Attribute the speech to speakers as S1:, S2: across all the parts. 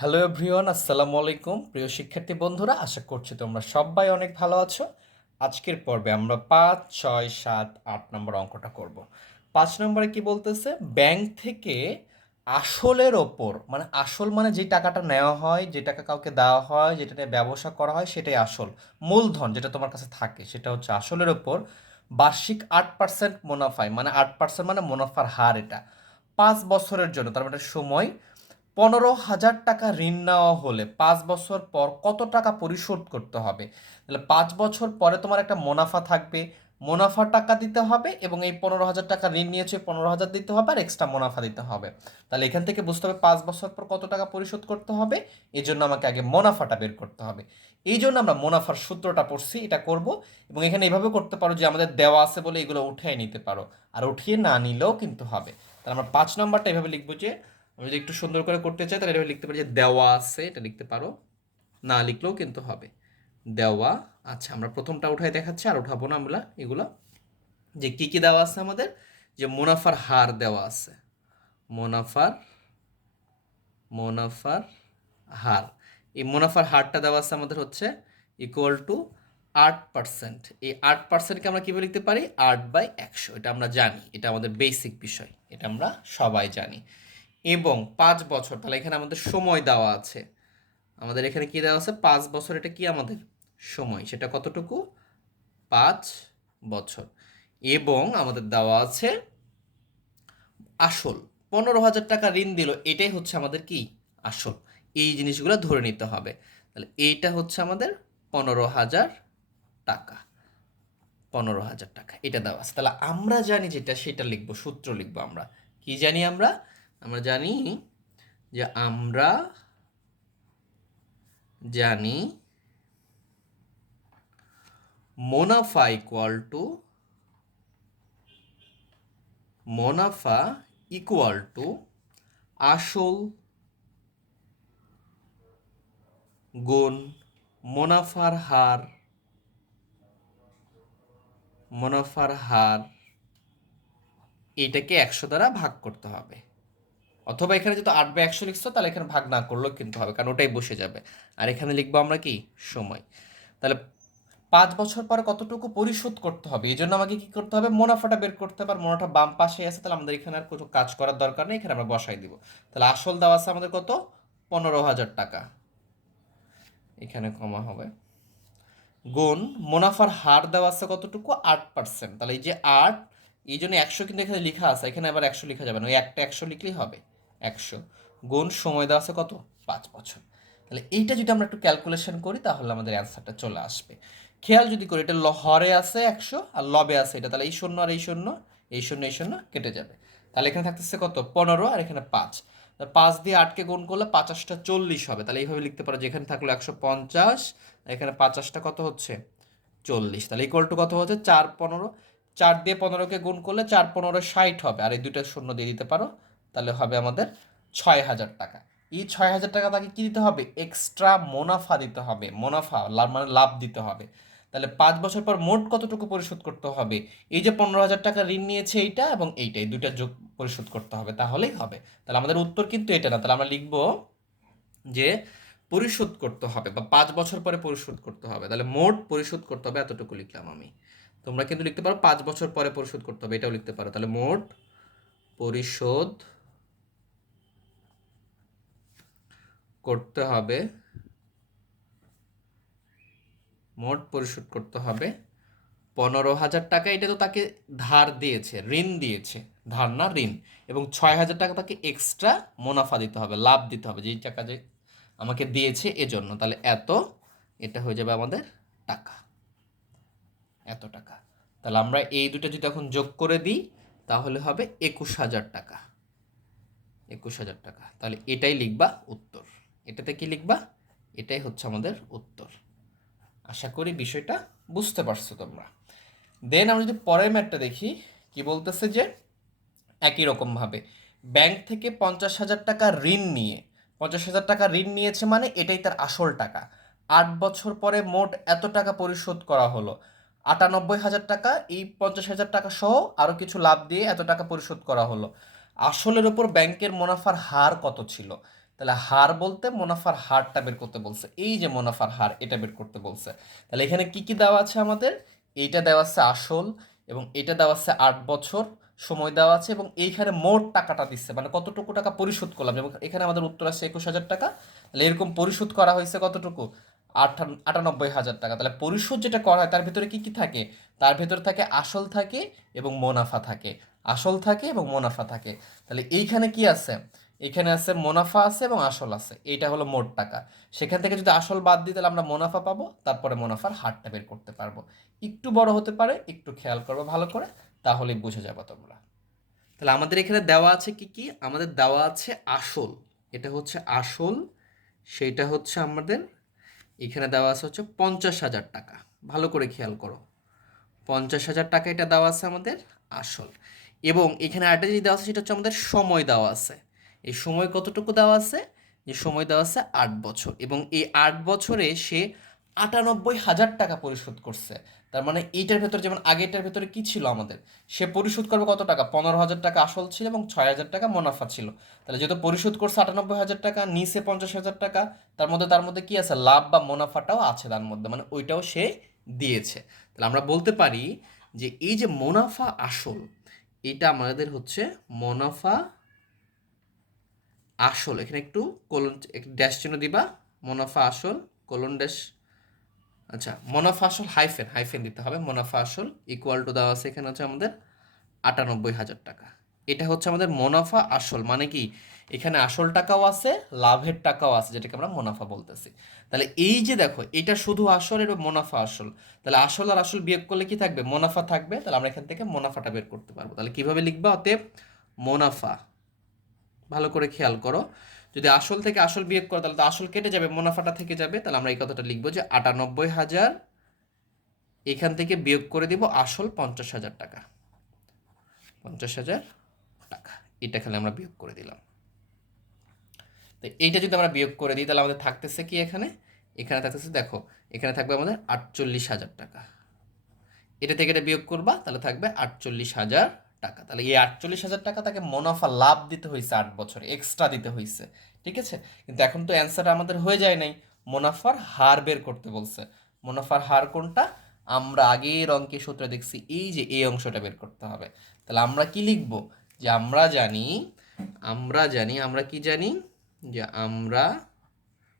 S1: Hello everyone আসসালামু আলাইকুম প্রিয় শিক্ষার্থী বন্ধুরা, আশা করছি তোমরা সবাই অনেক ভালো আছো। আজকের পর্বে আমরা পাঁচ, ছয়, সাত, আট নম্বর অঙ্কটা করব। পাঁচ নম্বরে কি বলতেছে? ব্যাংক থেকে আসলের ওপর মানে আসল মানে যে টাকাটা নেওয়া হয়, যে টাকা কাউকে দেওয়া হয়, যেটা নিয়ে ব্যবসা করা হয়, সেটাই আসল। মূলধন যেটা তোমার কাছে থাকে, সেটা হচ্ছে আসলের ওপর। বার্ষিক আট পার্সেন্ট মুনাফায় মানে আট পার্সেন্ট মানে মুনাফার হার এটা। পাঁচ বছরের জন্য, তার মানে সময় পনেরো হাজার টাকা ঋণ নেওয়া হলে পাঁচ বছর পর কত টাকা পরিশোধ করতে হবে? তাহলে পাঁচ বছর পরে তোমার একটা মুনাফা থাকবে। মুনাফা টাকা দিতে হবে এবং এই পনেরো হাজার টাকা ঋণ নিয়েছে পনেরো হাজার দিতে হবে আর এক্সট্রা মুনাফা দিতে হবে। তাহলে এখান থেকে বুঝতে হবে পাঁচ বছর পর কত টাকা পরিশোধ করতে হবে। এই জন্য আমাকে আগে মুনাফাটা বের করতে হবে। এই জন্য আমরা মুনাফার সূত্রটা পড়ছি, এটা করব এবং এখানে এইভাবে করতে পারো যে আমাদের দেওয়া আছে বলে এগুলো উঠিয়ে নিতে পারো। আর উঠিয়ে না নিলেও কিন্তু হবে। তাহলে আমরা পাঁচ নম্বরটা এভাবে লিখব যে আমি যদি একটু সুন্দর করে করতে চাই, তাহলে এভাবে লিখতে পারি যে দেওয়া আছে, এটা লিখতে পারো। না লিখলেও কিন্তু হবে। দেওয়া আচ্ছা আমরা প্রথমটা উঠাই দেখাচ্ছি, আর উঠাবো না আমরা এগুলো। যে কি কি দেওয়া আছে আমাদের? যে মুনাফার হার দেওয়া আছে। মুনাফার মুনাফার হার। এই মুনাফার হারটা দেওয়া আছে আমাদের হচ্ছে ইকুয়াল টু আট পার্সেন্ট এই আট পার্সেন্টকে আমরা কীভাবে লিখতে পারি? আট বাই একশো। এটা আমরা জানি, এটা আমাদের বেসিক বিষয়, এটা আমরা সবাই জানি। এবং পাঁচ বছর, তাহলে এখানে আমাদের সময় দেওয়া আছে। আমাদের এখানে কি দেওয়া আছে? পাঁচ বছর, এটা কি আমাদের সময়? সেটা কতটুকু? পাঁচ বছর। এবং আমাদের দেওয়া আছে আসল। পনেরো হাজার টাকা ঋণ দিল, এটাই হচ্ছে আমাদের কি? আসল। এই জিনিসগুলো ধরে নিতে হবে। তাহলে এইটা হচ্ছে আমাদের পনেরো হাজার টাকা। পনেরো হাজার টাকা, এটা দেওয়া আছে। তাহলে আমরা জানি যেটা, সেটা লিখব, সূত্র লিখব আমরা। কি জানি আমরা? আমরা জানি যে আমরা জানি মুনাফা ইকুয়াল টু মোনাফা ইকুয়াল টু আসল গুণ মুনাফার হার মুনাফার হার এটাকে একশো দ্বারা ভাগ করতে হবে। অথবা এখানে যদি আট বাই একশো লিখছো, তাহলে এখানে ভাগ না করলেও কিন্তু হবে, কারণ ওটাই বসে যাবে। আর এখানে লিখব আমরা কি? সময়। তাহলে পাঁচ বছর পরে কতটুকু পরিশোধ করতে হবে? এই জন্য আমাকে কি করতে হবে? মুনাফাটা বের করতে হবে, আর মুনাফা বাম পাশে আছে, তাহলে আমাদের এখানে আর কোনো কাজ করার দরকার নেই, এখানে আমরা বসাই দিব। তাহলে আসল দেওয়া আছে আমাদের কত? পনেরো হাজার টাকা। এখানে কমা হবে। গুণ, মুনাফার হার দেওয়া আছে কতটুকু? আট পার্সেন্ট। তাহলে এই যে আট, এই জন্য একশো কিন্তু এখানে লেখা আছে, এখানে আবার একশো লেখা যাবে না, ওই একটা একশো লিখলেই হবে। একশো। গুণ সময় দেওয়া আছে কত? পাঁচ বছর। তাহলে এইটা যদি আমরা একটু ক্যালকুলেশন করি, তাহলে আমাদের অ্যান্সারটা চলে আসবে। খেয়াল যদি করি, এটা হরে আছে একশো আর লবে আছে এটা, তাহলে এই শূন্য আর এই শূন্য এই শূন্য এই শূন্য কেটে যাবে। তাহলে এখানে থাকতেছে কত? পনেরো আর এখানে পাঁচ। পাঁচ দিয়ে আটকে গুণ করলে পাঁচাশটা চল্লিশ হবে। তাহলে এইভাবে লিখতে পারো যেখানে থাকল একশো পঞ্চাশ, এখানে পাঁচাশটা কত হচ্ছে? চল্লিশ। তাহলে ইকুয়াল টু কত হচ্ছে? চার পনেরো। চার দিয়ে পনেরোকে গুণ করলে চার পনেরো ষাট হবে। আর এই দুটো শূন্য দিয়ে দিতে পারো তাহলে হবে আমাদের ছয় হাজার টাকা। এই ছয় হাজার টাকা তাকে কি দিতে হবে? এক্সট্রা মুনাফা দিতে হবে। মুনাফা মানে লাভ দিতে হবে। তাহলে পাঁচ বছর পর মোট কতটুকু পরিশোধ করতে হবে? এই যে পনেরো হাজার টাকা ঋণ নিয়েছে এইটা এবং এইটা এই দুইটা যোগ পরিশোধ করতে হবে, তাহলেই হবে। তাহলে আমাদের উত্তর কিন্তু এটা না। তাহলে আমরা লিখব যে পরিশোধ করতে হবে বা পাঁচ বছর পরে পরিশোধ করতে হবে। তাহলে মোট পরিশোধ করতে হবে এতটুকু লিখলাম আমি। তোমরা কিন্তু লিখতে পারো পাঁচ বছর পরে পরিশোধ করতে হবে, এটাও লিখতে পারো। তাহলে মোট পরিশোধ করতে হবে। মোট পরিশোধ করতে হবে। পনেরো হাজার টাকা, এটা তো তাকে ধার দিয়েছে, ঋণ দিয়েছে। ধার না, ঋণ। এবং ছয় হাজার টাকা তাকে এক্সট্রা মুনাফা দিতে হবে, লাভ দিতে হবে, যেই টাকা যে আমাকে দিয়েছে এজন্য। তাহলে এত, এটা হয়ে যাবে আমাদের টাকা। এত টাকা। তাহলে আমরা এই দুটো যদি এখন যোগ করে দিই, তাহলে হবে একুশ হাজার টাকা। একুশ হাজার টাকা। তাহলে এটাই লিখবা উত্তর। এটাতে কি লিখবা? এটাই হচ্ছে আমাদের উত্তর। আশা করি বিষয়টা বুঝতে পারছ তোমরা। দেন আমরা যদি পরের ম্যাটটা দেখি, কি বলতেছে যে একই রকমভাবে ব্যাংক থেকে পঞ্চাশ হাজার টাকা ঋণ নিয়ে, পঞ্চাশ হাজার টাকা ঋণ নিয়েছে মানে এটাই তার আসল টাকা। আট বছর পরে মোট এত টাকা পরিশোধ করা হলো। আটানব্বই হাজার টাকা, এই পঞ্চাশ হাজার টাকা সহ আরও কিছু লাভ দিয়ে এত টাকা পরিশোধ করা হলো। আসলের ওপর ব্যাংকের মুনাফার হার কত ছিল? তাহলে হার বলতে মুনাফার হারটা বের করতে বলছে। এই যে মুনাফার হার, এটা বের করতে বলছে। তাহলে এখানে কি কি দেওয়া আছে আমাদের? এইটা দেওয়া আছে আসল এবং এটা দেওয়া আছে আট বছর সময় দেওয়া আছে এবং এইখানে মোট টাকাটা দিচ্ছে। মানে কতটুকু টাকা পরিশোধ করলাম? এবং এখানে আমাদের উত্তর আছে একুশ হাজার টাকা। তাহলে এরকম পরিশোধ করা হয়েছে কতটুকু? আটান আটানব্বই হাজার টাকা। তাহলে পরিশোধ যেটা করা হয়, তার ভিতরে কি কি থাকে? তার ভিতরে থাকে আসল থাকে এবং মুনাফা থাকে। আসল থাকে এবং মুনাফা থাকে। তাহলে এইখানে কি আছে? এখানে আছে মুনাফা আছে এবং আসল আছে। এইটা হলো মোট টাকা। সেখান থেকে যদি আসল বাদ দিই, তাহলে আমরা মুনাফা পাবো, তারপরে মুনাফার হারটা বের করতে পারব। একটু বড় হতে পারে, একটু খেয়াল করব ভালো করে, তাহলেই বুঝে যাব তোমরা। তাহলে আমাদের এখানে দেওয়া আছে কি কি? আমাদের দেওয়া আছে আসল। এটা হচ্ছে আসল, সেইটা হচ্ছে আমাদের, এখানে দেওয়া আছে হচ্ছে পঞ্চাশ হাজার টাকা। ভালো করে খেয়াল করো। পঞ্চাশ হাজার টাকা এটা দেওয়া আছে আমাদের আসল। এবং এখানে আরেকটা জিনিস দেওয়া আছে, সেটা হচ্ছে আমাদের সময় দেওয়া আছে। এই সময় কতটুকু দেওয়া আছে? যে সময় দেওয়া আছে আট বছর। এবং এই আট বছরে সে আটানব্বই হাজার টাকা পরিশোধ করছে। তার মানে এইটার ভেতরে যেমন আগেরটার ভেতরে কি ছিল আমাদের? সে পরিশোধ করবে কত টাকা? পনেরো হাজার টাকা আসল ছিল এবং ছয় হাজার টাকা মুনাফা ছিল। তাহলে যেহেতু পরিশোধ করছে আটানব্বই হাজার টাকা, নিচে পঞ্চাশ হাজার টাকা, তার মধ্যে তার মধ্যে কি আছে? লাভ বা মুনাফাটাও আছে তার মধ্যে। মানে ওইটাও সে দিয়েছে। তাহলে আমরা বলতে পারি যে এই যে মুনাফা আসল, এটা আমাদের হচ্ছে মুনাফা আসল, এখানে একটু কোলন ড্যাশ চিহ্ন দিবা, মুনাফা আসল কোলন ড্যাশ আচ্ছা মুনাফা আসল হাইফেন হাইফেন দিতে হবে, মুনাফা আসল ইকুয়াল টু দেওয়া আছে এখানে হচ্ছে আমাদের আটানব্বই হাজার টাকা। এটা হচ্ছে আমাদের মুনাফা আসল মানে কি? এখানে আসল টাকাও আছে, লাভের টাকাও আছে, যেটাকে আমরা মুনাফা বলতেছি। তাহলে এই যে দেখো, এটা শুধু আসল এবং মুনাফা আসল। তাহলে আসল আর আসল বিয়োগ করলে কি থাকবে? মুনাফা থাকবে, তাহলে আমরা এখান থেকে মুনাফাটা বের করতে পারব। তাহলে কীভাবে লিখবা অতএব? মুনাফা। ভালো করে খেয়াল করো। যদি আসল থেকে আসল বিয়োগ করো, তাহলে তো আসল কেটে যাবে, মুনাফাটা থেকে যাবে, তাহলে আমরা এই কথাটা লিখব যে আটানব্বই হাজার এখান থেকে বিয়োগ করে দিব আসল পঞ্চাশ হাজার টাকা। পঞ্চাশ হাজার টাকা, এটা খালি আমরা বিয়োগ করে দিলাম। তো এইটা যদি আমরা বিয়োগ করে দিই, তাহলে আমাদের থাকতেছে কি এখানে? এখানে থাকতেছে, দেখো, এখানে থাকবে আমাদের আটচল্লিশ হাজার টাকা। এটা থেকে এটা বিয়োগ করবা, তাহলে থাকবে আটচল্লিশ হাজার টাকা। তাহলে এই আটচল্লিশ হাজার টাকা তাকে মুনাফা লাভ দিতে হয়েছে আট বছরে এক্সট্রা দিতে হয়েছে ঠিক আছে? কিন্তু এখন তো অ্যান্সারটা আমাদের হয়ে যায় নাই। মুনাফার হার বের করতে বলছে। মুনাফার হার কোনটা? আমরা আগের অঙ্কে সূত্রে দেখছি এই যে এই অংশটা বের করতে হবে। তাহলে আমরা কি লিখব? যে আমরা জানি আমরা জানি, আমরা কি জানি? যে আমরা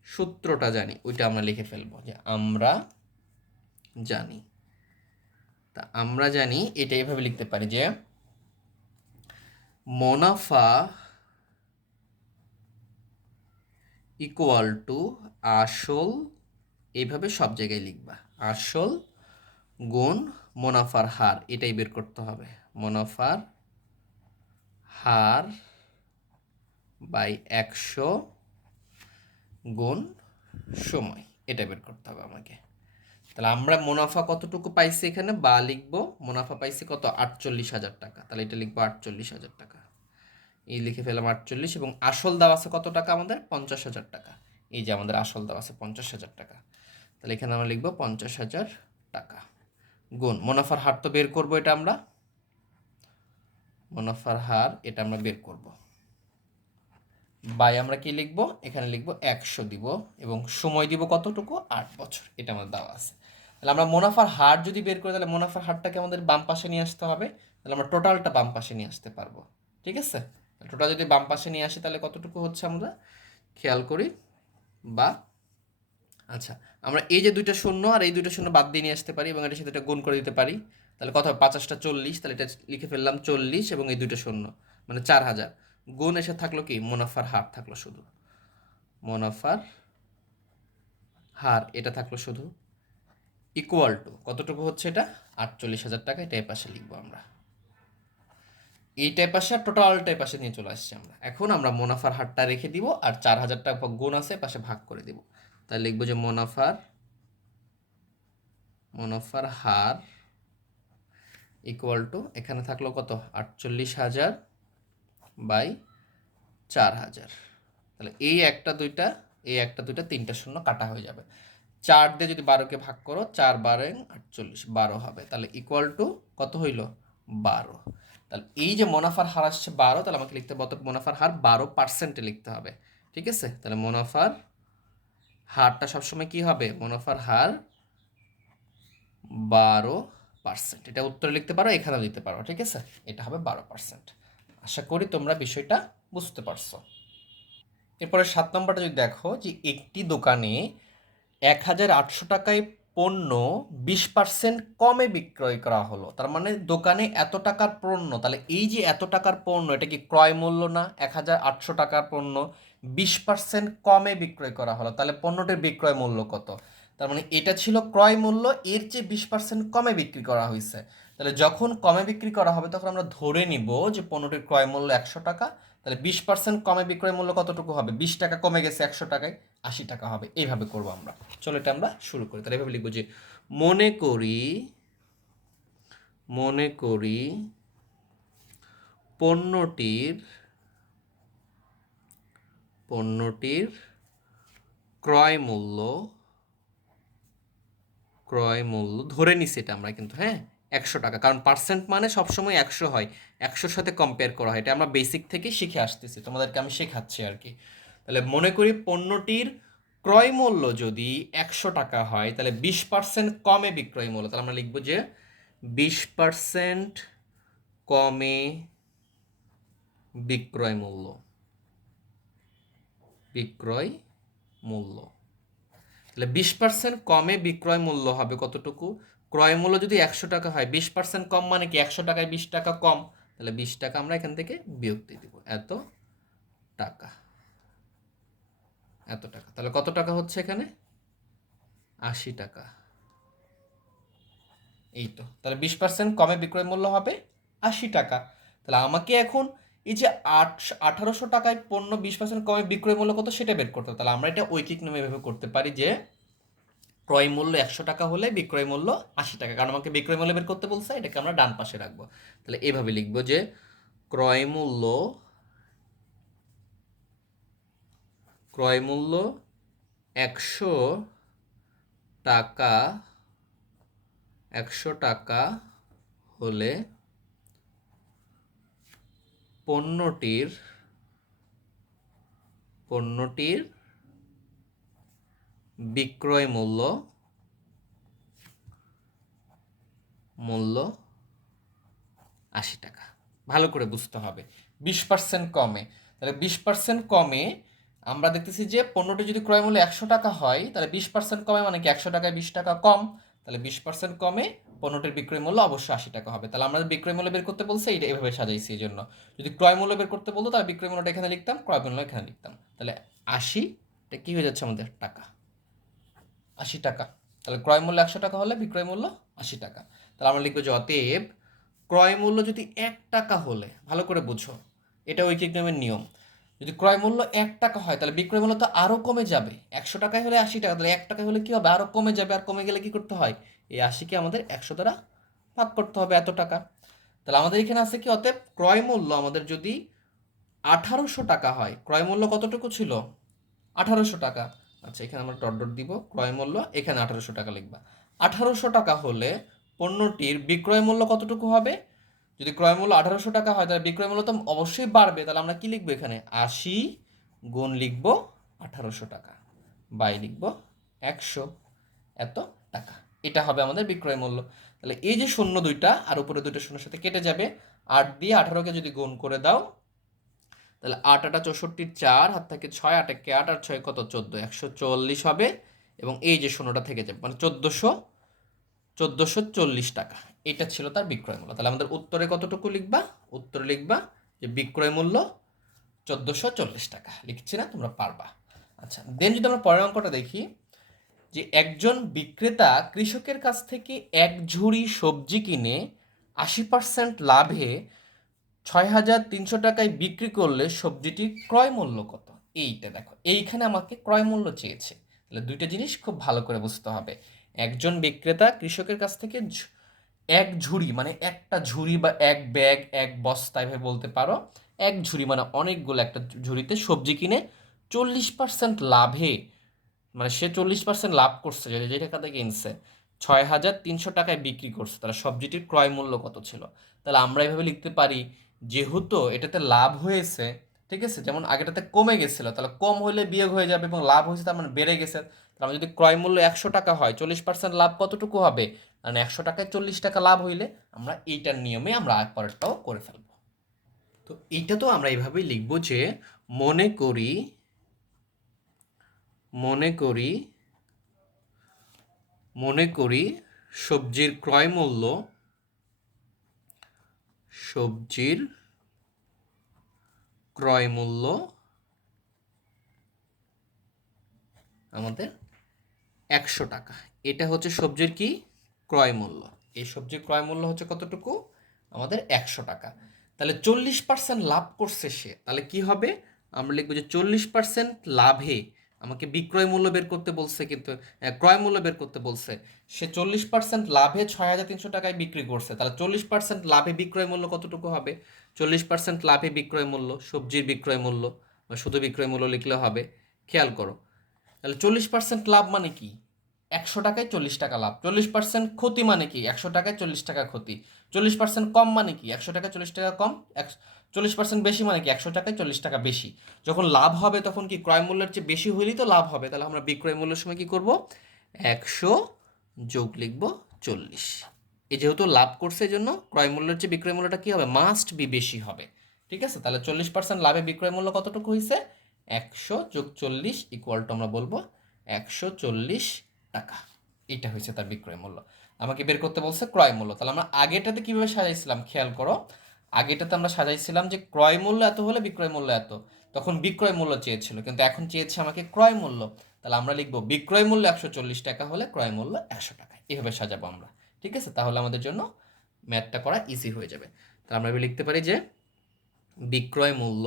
S1: সূত্রটা জানি, ওইটা আমরা লিখে ফেলব। যে আমরা জানি। তা আমরা জানি, এটা এভাবে লিখতে পারি যে মুনাফা ইকুয়াল টু আসল এইভাবে সব জায়গায় লিখবা। আসল গুণ মুনাফার হার, এটাই বের করতে হবে। মুনাফার হার বাই একশো গুণ সময়, এটা বের করতে হবে আমাকে। তাহলে আমরা মুনাফা কতটুকু পাইছি এখানে? বা লিখব, মুনাফা পাইছি কত? আটচল্লিশ হাজার টাকা। তাহলে এটা লিখব আটচল্লিশ হাজার টাকা। এই লিখে ফেলাম আটচল্লিশ এবং আসল দেওয়া আছে কত টাকা আমাদের? পঞ্চাশ হাজার টাকা। এই যে আমাদের আসল দেওয়া আছে পঞ্চাশ হাজার টাকা। তাহলে এখানে আমরা লিখব পঞ্চাশ হাজার টাকা। গুণ, মুনাফার হার তো বের করব এটা আমরা। মুনাফার হার এটা আমরা বের করব। বাই আমরা কি লিখব? এখানে লিখব একশো দিব এবং সময় দিব কতটুকু? আট বছর। এটা আমার দেওয়া আছে। তাহলে আমরা মুনাফার হার যদি বের করি, তাহলে মুনাফার হারটাকে আমাদের বাম পাশে নিয়ে আসতে হবে। তাহলে আমরা টোটালটা বাম পাশে নিয়ে আসতে পারব। ঠিক আছে? টোটাল যদি বাম পাশে নিয়ে আসি, তাহলে কতটুকু হচ্ছে আমরা খেয়াল করি, বা আচ্ছা আমরা এই যে দুইটা শূন্য আর এই দুইটা শূন্য বাদ দিয়ে নিয়ে আসতে পারি এবং এটার সাথে গুণ করে দিতে পারি, তাহলে কত পাঁচাশটা চল্লিশ, তাহলে এটা লিখে ফেললাম চল্লিশ এবং এই দুইটা শূন্য মানে চার হাজার। গুণ এসে থাকল কি? মুনাফার হার থাকল শুধু। মুনাফার হার, এটা থাকল শুধু ইকুয়াল টু কতটুকু হচ্ছে এটা? আটচল্লিশ হাজার টাকা এটা এ পাশে লিখব আমরা। এইটাই পাশে আর টোটালটাই পাশে নিয়ে চলে আসছি আমরা। এখন আমরা মুনাফার হারটা রেখে দিব, আর চার হাজার টাকা গুণ আছে, পাশে ভাগ করে দিব। তাহলে লিখব যে মুনাফার মুনাফার হার ইকুয়াল টু এখানে থাকল কত? আটচল্লিশ হাজার বাই চার হাজার। তাহলে এই একটা দুইটা, এই একটা দুইটা তিনটা শূন্য কাটা হয়ে যাবে। চার দিয়ে যদি বারোকে ভাগ করো, চার বারো আটচল্লিশ, বারো হবে। তাহলে ইকুয়াল টু কত হইল? বারো। তাহলে এই যে মুনাফার হার আসছে বারো, তাহলে আমাকে লিখতে হবে মুনাফার হার বারো পার্সেন্টে লিখতে হবে। ঠিক আছে? তাহলে মুনাফার হারটা সবসময় কি হবে? মুনাফার হার বারো পার্সেন্ট এটা উত্তরে লিখতে পারো, এখানেও দিতে পারো। ঠিক আছে? এটা হবে বারো পার্সেন্ট আশা করি তোমরা বিষয়টা বুঝতে পারছ। এরপরে সাত নম্বরটা যদি দেখো যে একটি দোকানে এক হাজার আটশো টাকায় পণ্য বিশ পার্সেন্ট কমে বিক্রয় করা হলো। তার মানে দোকানে এত টাকার পণ্য, তাহলে এই যে এত টাকার পণ্য, এটা কি ক্রয় মূল্য না? এক হাজার আটশো টাকার পণ্য বিশ পার্সেন্ট কমে বিক্রয় করা হলো, তাহলে পণ্যটির বিক্রয় মূল্য কত? তার মানে এটা ছিল ক্রয় মূল্য, এর চেয়ে বিশ পার্সেন্ট কমে বিক্রি করা হয়েছে তাহলে যখন কমে বিক্রি করা হবে, তখন আমরা ধরে নিব যে পণ্যটির ক্রয় মূল্য একশো টাকা। তাহলে বিশ পার্সেন্ট কমে বিক্রয় মূল্য কতটুকু হবে? বিশ টাকা কমে গেছে একশো টাকায়, আশি টাকা হবে। এইভাবে করব আমরা। চলো এটা আমরা শুরু করি। তাহলে এভাবে লিখব যে মনে করি মনে করি পণ্যটির পণ্যটির ক্রয় মূল্য ক্রয় মূল্য ধরে নিছি এটা আমরা কিন্তু হ্যাঁ? একশো টাকা। কারণ পার্সেন্ট মানে সবসময় একশো হয়। একশোর সাথে কম্পেয়ার করা হয়। এটা আমরা বেসিক থেকে শিখে আসতেছি। তোমাদেরকে আমি শেখাচ্ছি আর কি। তাহলে মনে করি পণ্যটির ক্রয় মূল্য যদি একশো টাকা হয়, তাহলে বিশ পার্সেন্ট কমে বিক্রয় মূল্য। তাহলে আমরা লিখব যে বিশ পার্সেন্ট কমে বিক্রয় মূল্য। বিক্রয় মূল্য। তাহলে বিশ পার্সেন্ট কমে বিক্রয় মূল্য হবে কতটুকু? ক্রয় মূল্য যদি একশো টাকা হয়, বিশ পার্সেন্ট কম মানে কি একশো টাকায় বিশ টাকা কম? তাহলে বিশ টাকা আমরা এখান থেকে বিয়োগ দিয়ে দিব। এত টাকা। এত টাকা। তাহলে কত টাকা হচ্ছে এখানে? আশি টাকা। এই তো। তাহলে বিশ পার্সেন্ট কমে বিক্রয় মূল্য হবে আশি টাকা। তাহলে আমাকে এখন এই যে আটশো আঠারোশো টাকায় পণ্য বিশ পার্সেন্ট কমে বিক্রয় মূল্য কত সেটা বের করতে হবে। তাহলে আমরা এটা ঐকিক নামে এভাবে করতে পারি যে ক্রয় মূল্য একশো টাকা হলে বিক্রয় মূল্য আশি টাকা। কারণ আমাকে বিক্রয় মূল্য বের করতে বলছে, এটাকে আমরা ডান পাশে রাখব। তাহলে এভাবে লিখব যে ক্রয় মূল্য ক্রয় মূল্য একশো টাকা একশো টাকা হলে পণ্যটির পণ্যটির বিক্রয় মূল্য মূল্য আশি টাকা। ভালো করে বুঝতে হবে। বিশ পার্সেন্ট কমে। তাহলে বিশ পার্সেন্ট কমে আমরা দেখতেছি যে পণ্যটি যদি ক্রয় মূল্য একশো টাকা হয়, তাহলে বিশ পার্সেন্ট কমে মানে কি একশো টাকায় বিশ টাকা কম? তাহলে বিশ পার্সেন্ট কমে পণ্যটির বিক্রয় মূল্য অবশ্যই আশি টাকা হবে। তাহলে আমরা বিক্রয় মূল্য বের করতে বলছে, এটা এভাবে সাজাইছি এই জন্য। যদি ক্রয় মূল্য বের করতে বলতো, তাহলে বিক্রয় মূল্যটা এখানে লিখতাম, ক্রয় মূল্য এখানে লিখতাম। তাহলে আশি এটা কী হয়ে যাচ্ছে আমাদের টাকা? আশি টাকা। তাহলে ক্রয় মূল্য একশো টাকা হলে বিক্রয় মূল্য আশি টাকা। তাহলে আমরা লিখব যে অতএব ক্রয় মূল্য যদি এক টাকা হলে, ভালো করে বুঝো, এটা ঐকিক নিয়মের নিয়ম। যদি ক্রয় মূল্য এক টাকা হয়, তাহলে বিক্রয় মূল্য তো আরও কমে যাবে। একশো টাকায় হলে আশি টাকা, তাহলে এক টাকা হলে কী হবে? আরও কমে যাবে। আর কমে গেলে কী করতে হয়? এই আশিকে আমাদের একশো দ্বারা ভাগ করতে হবে এত টাকা। তাহলে আমাদের এখানে আছে কি? অতএব ক্রয় মূল্য আমাদের যদি আঠারোশো টাকা হয়, ক্রয় মূল্য কতটুকু ছিল? আঠারোশো টাকা। আচ্ছা এখানে আমরা ডট ডট দিব, ক্রয় মূল্য, এখানে আঠারোশো টাকা লিখবা। আঠারোশো টাকা হলে পণ্যটির বিক্রয় মূল্য কতটুকু হবে? যদি ক্রয় মূল্য আঠারোশো টাকা হয়, তাহলে বিক্রয় মূল্য তো অবশ্যই বাড়বে, তাহলে আমরা কি লিখব এখানে? আশি গুণ লিখব আঠারোশো টাকা, বাই লিখব একশো এত টাকা। এটা হবে আমাদের বিক্রয় মূল্য। তাহলে এই যে শূন্য দুইটা, আর উপরে দুইটা শূন্যের সাথে কেটে যাবে। আট দিয়ে আঠারোকে যদি গুণ করে দাও তাহলে আট আটা চৌষট্টির চার, হাত থেকে ছয়, আট একে আট, আর ছয় কত? চোদ্দ, একশো চল্লিশ হবে। এবং এই যে শূন্যটা থেকে যাবে মানে চোদ্দোশো চোদ্দোশো চল্লিশ টাকা। এটা ছিল তার বিক্রয় মূল্য। তাহলে আমাদের উত্তরে কতটুকু লিখবা? উত্তরে লিখবা যে বিক্রয় মূল্য চোদ্দোশো চল্লিশ টাকা। লিখছি না, তোমরা পারবা। আচ্ছা দেন যদি আমরা পরের অঙ্কটা দেখি, যে একজন বিক্রেতা কৃষকের কাছ থেকে এক ঝুড়ি সবজি কিনে আশি পার্সেন্ট লাভে ছয় হাজার তিনশো টাকায় বিক্রি করলে সবজিটির ক্রয় মূল্য কত? এইটা দেখো। এইখানে আমাকে ক্রয় মূল্য চেয়েছে। তাহলে দুইটা জিনিস খুব ভালো করে বুঝতে হবে। একজন বিক্রেতা কৃষকের কাছ থেকে এক ঝুড়ি মানে একটা ঝুড়ি বা এক ব্যাগ, এক বস্তা এভাবে বলতে পারো, এক ঝুড়ি মানে অনেকগুলো একটা ঝুড়িতে সবজি কিনে চল্লিশ পার্সেন্ট লাভে মানে সে চল্লিশ পার্সেন্ট লাভ করছে, যে যে টাকাতে কিনছে। ছয় হাজার তিনশো টাকায় বিক্রি করছে, তাহলে সবজিটির ক্রয় মূল্য কত ছিল? তাহলে আমরা এভাবে লিখতে পারি যেহেতু এটাতে লাভ হয়েছে, ঠিক আছে? যেমন আগেটাতে কমে গেছিল, তাহলে কম হলে বিয়োগ হয়ে যাবে এবং লাভ হয়েছে তার মানে বেড়ে গেছে। তাহলে আমার যদি ক্রয় মূল্য একশো টাকা হয়, চল্লিশ পার্সেন্ট লাভ কতটুকু হবে? মানে একশো টাকায় চল্লিশ টাকা লাভ হইলে আমরা এইটার নিয়মে আমরা পরেরটাও করে ফেলব। তো এইটা তো আমরা এইভাবেই লিখব যে মনে করি মনে করি মনে করি সবজির ক্রয় মূল্য সবজির ক্রয় মূল্য আমাদের একশো টাকা। এটা হচ্ছে সবজির কি? ক্রয় মূল্য। এই সবজির ক্রয় মূল্য হচ্ছে কতটুকু? আমাদের একশো টাকা। তাহলে চল্লিশ পার্সেন্ট লাভ করছে সে। তাহলে কি হবে? আমরা লিখব যে চল্লিশ পার্সেন্ট লাভে আমাকে বিক্রয় মূল্য বের করতে বলছে কিন্তু ক্রয় মূল্য বের করতে বলছে। সে চল্লিশ পার্সেন্ট লাভে ছয় হাজার তিনশো টাকায় বিক্রি করছে। তাহলে চল্লিশ পার্সেন্ট লাভে বিক্রয় মূল্য কতটুকু হবে? চল্লিশ পার্সেন্ট লাভে বিক্রয় মূল্য, সবজির বিক্রয় মূল্য বা শুধু বিক্রয় মূল্য লিখলে হবে। খেয়াল করো। তাহলে চল্লিশ পার্সেন্ট লাভ মানে কি? একশো টাকায় চল্লিশ টাকা লাভ। চল্লিশ পার্সেন্ট ক্ষতি মানে কি? একশো টাকায় চল্লিশ টাকা ক্ষতি। চল্লিশ পার্সেন্ট কম মানে কি? একশো টাকায় চল্লিশ টাকা কম চল্লিশ পার্সেন্ট বেশি মানে কি? একশো টাকায় চল্লিশ টাকা বেশি। যখন লাভ হবে তখন কি ক্রয় মূল্যের চেয়ে বেশি হইলেই তো লাভ হবে। তাহলে আমরা বিক্রয় মূল্যের সময় কি করব? একশো যোগ লিখব চল্লিশ। এ যেহেতু লাভ করছে এই জন্য ক্রয় মূল্যের চেয়ে বিক্রয় মূল্যটা কি হবে? মাস্ট বি বেশি হবে। ঠিক আছে? তাহলে চল্লিশ পার্সেন্ট লাভে বিক্রয় মূল্য কতটুকু হয়েছে একশো যোগ চল্লিশ ইকুয়াল টু আমরা বলব একশো চল্লিশ টাকা। এটা হয়েছে তার বিক্রয় মূল্য। আমাকে বের করতে বলছে ক্রয় মূল্য। তাহলে আমরা আগেটাতে কীভাবে সাজাইছিলাম? খেয়াল করো। আগেটাতে আমরা সাজাইছিলাম যে ক্রয় মূল্য এত হলে বিক্রয় মূল্য এত। তখন বিক্রয় মূল্য চেয়েছিল, কিন্তু এখন চেয়েছে আমাকে ক্রয় মূল্য। তাহলে আমরা লিখব, বিক্রয় মূল্য একশো চল্লিশ টাকা হলে ক্রয় মূল্য একশো টাকা। এভাবে সাজাবো আমরা, ঠিক আছে? তাহলে আমাদের জন্য ম্যাথটা করা ইজি হয়ে যাবে। তাহলে আমরা লিখতে পারি যে বিক্রয় মূল্য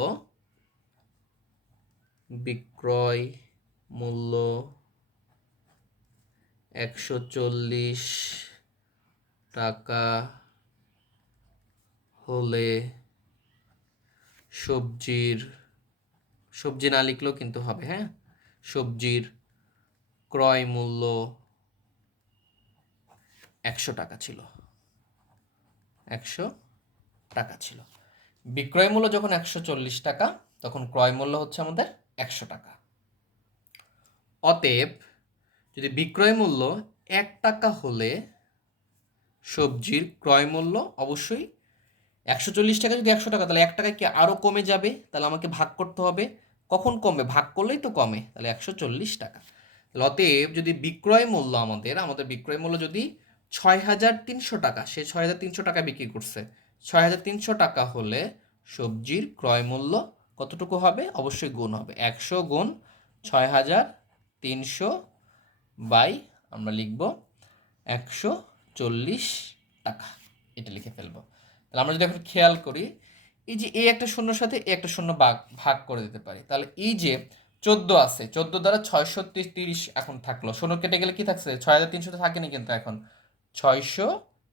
S1: বিক্রয় মূল্য একশো চল্লিশ টাকা হলে সবজির, সবজি না লিখলেও কিন্তু হবে হ্যাঁ? সবজির ক্রয় মূল্য একশো টাকা ছিল। একশো টাকা ছিল। বিক্রয় মূল্য যখন একশো চল্লিশ টাকা, তখন ক্রয় মূল্য হচ্ছে আমাদের একশো টাকা। অতএব, যদি বিক্রয় মূল্য এক টাকা হলে সবজির ক্রয় মূল্য অবশ্যই একশো চল্লিশ টাকা যদি একশো টাকা, তাহলে এক টাকা কি আরও কমে যাবে? তাহলে আমাকে ভাগ করতে হবে। কখন কমবে? ভাগ করলেই তো কমে। তাহলে একশো চল্লিশ টাকা। তাহলে অতএব যদি বিক্রয় মূল্য আমাদের আমাদের বিক্রয় মূল্য যদি ছয় হাজার তিনশো টাকা, সে ছয় হাজার তিনশো টাকা বিক্রি করছে। ছয় হাজার তিনশো টাকা হলে সবজির ক্রয় মূল্য কতটুকু হবে? অবশ্যই গুণ হবে। একশো গুণ ছয় হাজার তিনশো বাই, আমরা লিখব একশো চল্লিশ টাকা। এটা লিখে ফেলব। তাহলে আমরা যদি এখন খেয়াল করি, এই যে এই একটা শূন্যর সাথে এই একটা শূন্য ভাগ ভাগ করে দিতে পারি। তাহলে এই যে চোদ্দ আছে, চোদ্দ দ্বারা ছয়শো তিরিশ এখন থাকল। শূন্য কেটে গেলে কি থাকছে? ছয় হাজার তিনশো থাকেনি কিন্তু এখন। ছয়শো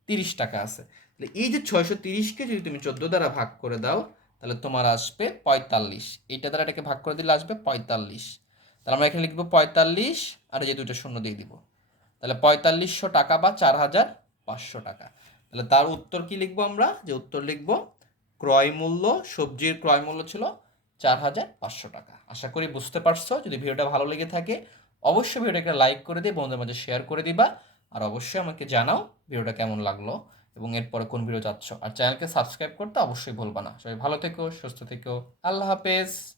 S1: তিরিশ টাকা আছে। তাহলে এই যে ছয়শো তিরিশকে যদি তুমি চোদ্দ দ্বারা ভাগ করে দাও, তাহলে তোমার আসবে পঁয়তাল্লিশ। এইটা দ্বারা এটাকে ভাগ করে দিলে আসবে পঁয়তাল্লিশ। তাহলে আমরা এখানে লিখব পঁয়তাল্লিশ, আর যে দুটো শূন্য দিয়ে দিব। তাহলে পঁয়তাল্লিশশো টাকা বা চার হাজার পাঁচশো টাকা। তাহলে তার উত্তর কি লিখব আমরা? যে উত্তর লিখব, ক্রয় মূল্য, সবজির ক্রয় মূল্য ছিল চার হাজার পাঁচশো টাকা। আশা করি বুঝতে পারছ। যদি ভিডিওটা ভালো লেগে থাকে, অবশ্যই ভিডিওটাকে লাইক করে দিয়ে বন্ধুদের মাঝে শেয়ার করে দিবা। আর অবশ্যই আমাকে জানাও ভিডিওটা কেমন লাগল এবং এরপরে কোন ভিডিও চাচ্ছ আর চ্যানেলকে সাবস্ক্রাইব করতে অবশ্যই ভুলবা না। সবাই ভালো থেকো, সুস্থ থেকো। আল্লাহ হাফেজ।